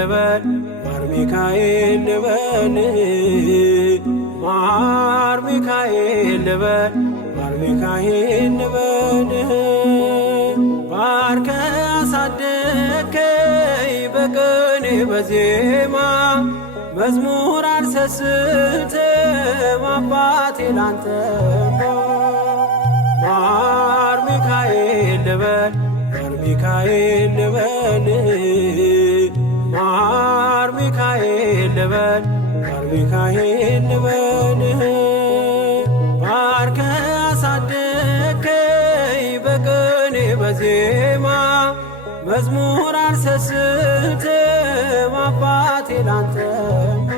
ልበል ማር ሚካኤል ልበል ማር ሚካኤል ልበል ማር ሚካኤል ልበል ባርከ አሳደከኝ በቅኔ በዜማ መዝሙር አልሰስትም አባቴ ላንተማ ማር ሚካኤል ልበል ማር ሚካኤል ልበል ማር ሚካኤል ልበል ማር ሚካኤል ልበል ባርከ አሳደከኝ በቅኔ በዜማ መዝሙር አልሰስትም አባቴ ላንተማ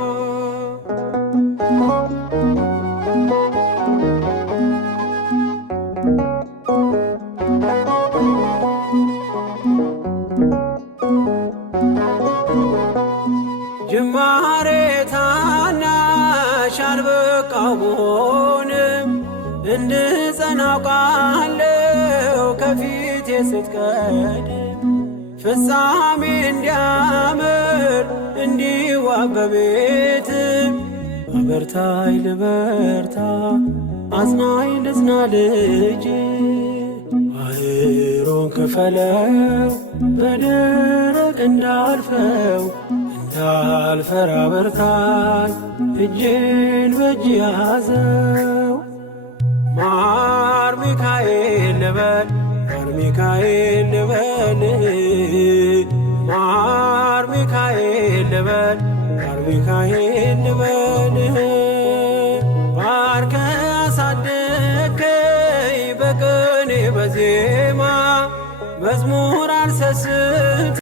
ጅማሬ ታናሽ አልበቃው ብሆንም እንድጸና አውቃለሁ ከፊቴ ስትቀድም ፍጻሜ እንዲያምር እንዲዋብ በቤት አበርታይ ልበርታ አጽናኝ ልጽና ልጅ ባህሩን ክፈለው በደረቅ እንዳልፈው እንዳልፈራ በርታኝ እጄን በእጅ ያዘው ማር ሚካኤል ልበል ማር ሚካኤል ልበል ማር ሚካኤል ልበል ማር ሚካኤል ልበል ባርከ አሳደከኝ በቅኔ በዜማ መዝሙር አልሰስት